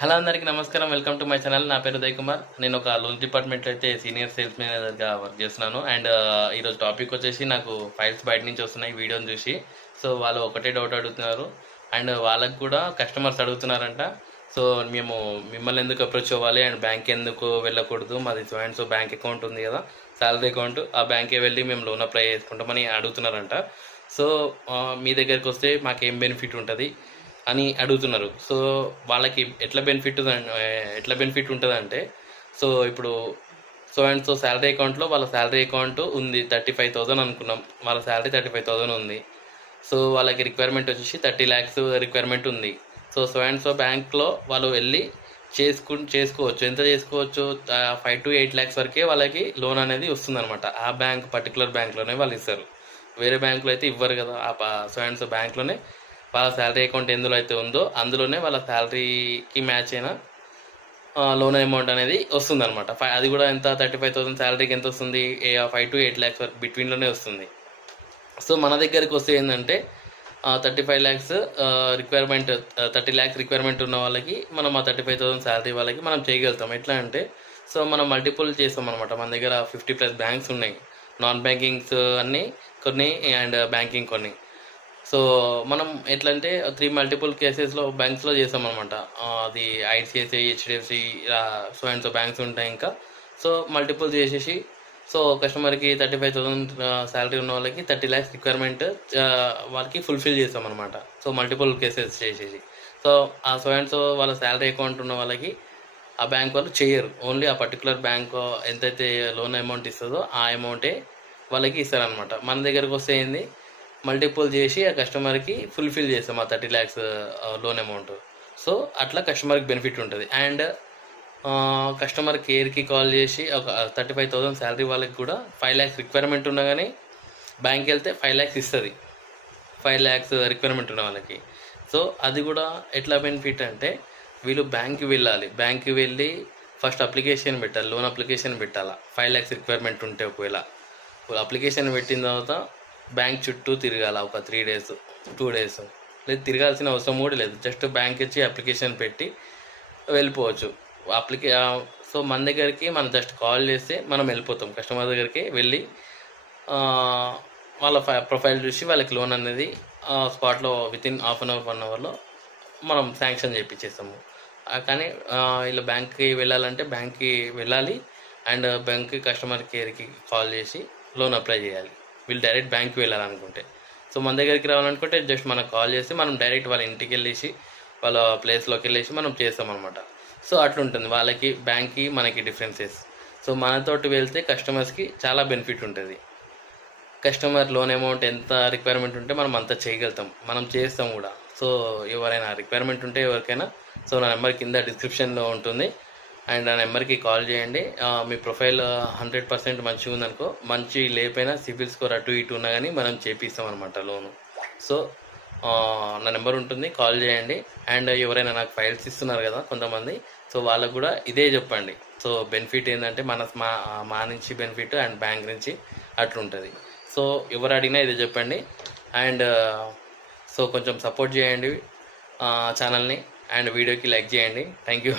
Hello అందరికీ నమస్కారం. Welcome to my channel. నా పేరు ఉదయ్ కుమార్. నేను ఒక లోన్ డిపార్ట్మెంట్ అయితే సీనియర్ సేల్స్ మేనేజర్గా వర్క్ చేస్తున్నాను. అండ్ ఈరోజు టాపిక్ వచ్చేసి నాకు ఫైల్స్ బయట నుంచి వస్తున్నాయి వీడియోని చూసి. సో వాళ్ళు ఒకటే డౌట్ అడుగుతున్నారు అండ్ వాళ్ళకి కూడా కస్టమర్స్ అడుగుతున్నారంట. సో మేము మిమ్మల్ని ఎందుకు అప్రోచ్ అవ్వాలి అండ్ బ్యాంక్ ఎందుకు వెళ్ళకూడదు, మాది so and so bank account ఉంది కదా, సాలరీ అకౌంట్, ఆ బ్యాంకే వెళ్ళి మేము లోన్ అప్లై చేసుకుంటామని అడుగుతున్నారంట. సో మీ దగ్గరికి వస్తే మాకేం బెనిఫిట్ ఉంటుంది అని అడుగుతున్నారు. సో వాళ్ళకి ఎట్లా బెనిఫిట్ ఉంటుందంటే, సో ఇప్పుడు సో అండ్ సో శాలరీ అకౌంట్లో వాళ్ళ శాలరీ అకౌంట్ ఉంది 35,000 అనుకున్నాం. వాళ్ళ శాలరీ 35,000 ఉంది. సో వాళ్ళకి రిక్వైర్మెంట్ వచ్చేసి 30 lakhs రిక్వైర్మెంట్ ఉంది. సో అండ్ సో బ్యాంక్లో వాళ్ళు వెళ్ళి చేసుకోవచ్చు. ఎంత చేసుకోవచ్చు? 5 to 8 lakhs వరకే వాళ్ళకి లోన్ అనేది వస్తుంది అనమాట. ఆ పర్టికులర్ బ్యాంక్లోనే వాళ్ళు ఇస్తారు. వేరే బ్యాంకులో అయితే ఇవ్వరు కదా. సో అండ్ సో బ్యాంక్లోనే వాళ్ళ శాలరీ అకౌంట్ ఎందులో అయితే ఉందో అందులోనే వాళ్ళ శాలరీకి మ్యాచ్ అయిన లోన్ అమౌంట్ అనేది వస్తుంది అనమాట. అది కూడా ఎంత 35,000 శాలరీకి ఎంత వస్తుంది? 5 to 8 lakhs వరకు బిట్వీన్లోనే వస్తుంది. సో మన దగ్గరికి వస్తే ఏంటంటే 35 lakhs రిక్వైర్మెంట్, 30 lakhs రిక్వైర్మెంట్ ఉన్న వాళ్ళకి మనం ఆ 35,000 శాలరీ వాళ్ళకి మనం చేయగలుగుతాం. ఎట్లా అంటే, సో మనం మల్టిపుల్ చేస్తాం అనమాట. మన దగ్గర 50+ బ్యాంక్స్ ఉన్నాయి. నాన్ బ్యాంకింగ్స్ అన్నీ కొన్ని అండ్ బ్యాంకింగ్ కొన్ని. సో మనం ఎట్లా అంటే 3 multiple కేసెస్లో బ్యాంక్స్లో చేస్తాం అనమాట. అది ICICI, HDFC, so and so banks ఉంటాయి ఇంకా. సో మల్టిపుల్ చేసేసి, సో కస్టమర్కి 35,000 శాలరీ ఉన్న వాళ్ళకి 30 lakhs రిక్వైర్మెంట్ వాళ్ళకి ఫుల్ఫిల్ చేస్తాం అనమాట. సో మల్టిపుల్ కేసెస్ చేసేసి, సో అండ్ సో వాళ్ళ శాలరీ అకౌంట్ ఉన్న వాళ్ళకి ఆ బ్యాంక్ వాళ్ళు చేయరు. ఓన్లీ ఆ పర్టికులర్ బ్యాంక్ ఎంతైతే లోన్ అమౌంట్ ఇస్తుందో ఆ అమౌంటే వాళ్ళకి ఇస్తారనమాట. మన దగ్గరకు వస్తే ఏంది, మల్టిపుల్ చేసి ఆ కస్టమర్కి ఫుల్ఫిల్ చేస్తాం ఆ 30 lakhs లోన్ అమౌంట్. సో అట్లా కస్టమర్కి బెనిఫిట్ ఉంటుంది. అండ్ కస్టమర్ కేర్కి కాల్ చేసి ఒక 35,000 శాలరీ వాళ్ళకి కూడా 5 lakhs రిక్వైర్మెంట్ ఉన్నా కానీ బ్యాంక్కి వెళ్తే 5 lakhs ఇస్తుంది. 5 lakhs రిక్వైర్మెంట్ ఉన్న వాళ్ళకి. సో అది కూడా ఎట్లా బెనిఫిట్ అంటే, వీళ్ళు బ్యాంక్కి వెళ్ళాలి. బ్యాంక్కి వెళ్ళి ఫస్ట్ అప్లికేషన్ పెట్టాలి, లోన్ అప్లికేషన్ పెట్టాలా. 5 lakhs రిక్వైర్మెంట్ ఉంటే ఒకవేళ అప్లికేషన్ పెట్టిన తర్వాత బ్యాంక్ చుట్టూ తిరగాల ఒక 3 days 2 days. లేదు, తిరగాల్సిన అవసరం కూడా లేదు. జస్ట్ బ్యాంక్ ఇచ్చి అప్లికేషన్ పెట్టి వెళ్ళిపోవచ్చు. సో మన దగ్గరికి మనం జస్ట్ కాల్ చేస్తే మనం వెళ్ళిపోతాం. కస్టమర్ దగ్గరికి వెళ్ళి వాళ్ళ ప్రొఫైల్ చూసి వాళ్ళకి లోన్ అనేది స్పాట్లో వితిన్ ½ an hour 1 hourలో మనం శాంక్షన్ చేయించేస్తాము. కానీ ఇలా బ్యాంక్కి వెళ్ళాలంటే బ్యాంక్కి వెళ్ళాలి అండ్ బ్యాంక్కి కస్టమర్ కేర్కి కాల్ చేసి లోన్ అప్లై చేయాలి. వీళ్ళు డైరెక్ట్ బ్యాంక్కి వెళ్ళాలనుకుంటే. సో మన దగ్గరికి రావాలనుకుంటే జస్ట్ మనకు కాల్ చేసి మనం డైరెక్ట్ వాళ్ళ ఇంటికి వెళ్ళేసి వాళ్ళ ప్లేస్లోకి వెళ్ళేసి మనం చేస్తామన్నమాట. సో అట్లుంటుంది వాళ్ళకి బ్యాంక్కి మనకి డిఫరెన్సెస్. సో మనతోటి వెళ్తే కస్టమర్స్కి చాలా బెనిఫిట్ ఉంటుంది. కస్టమర్ లోన్ అమౌంట్ ఎంత రిక్వైర్మెంట్ ఉంటే మనం అంతా చేయగలుగుతాం, మనం చేస్తాం కూడా. సో ఎవరైనా రిక్వైర్మెంట్ ఉంటే ఎవరికైనా, సో నా నెంబర్ కింద డిస్క్రిప్షన్లో ఉంటుంది అండ్ ఆ నెంబర్కి కాల్ చేయండి. మీ ప్రొఫైల్ 100% మంచిగా ఉందనుకో, మంచి లేకపోయినా సిబిల్ స్కోర్ అటు ఇటు ఉన్నా కానీ మనం చేపిస్తాం అనమాట లోను. సో నా నెంబర్ ఉంటుంది, కాల్ చేయండి. అండ్ ఎవరైనా నాకు ఫైల్స్ ఇస్తున్నారు కదా కొంతమంది, సో వాళ్ళకు కూడా ఇదే చెప్పండి. సో బెనిఫిట్ ఏంటంటే మా నుంచి బెనిఫిట్ అండ్ బ్యాంక్ నుంచి అట్లుంటుంది. సో ఎవరు అడిగినా ఇదే చెప్పండి. అండ్ సో కొంచెం సపోర్ట్ చేయండి ఛానల్ని అండ్ వీడియోకి లైక్ చేయండి. Thank you.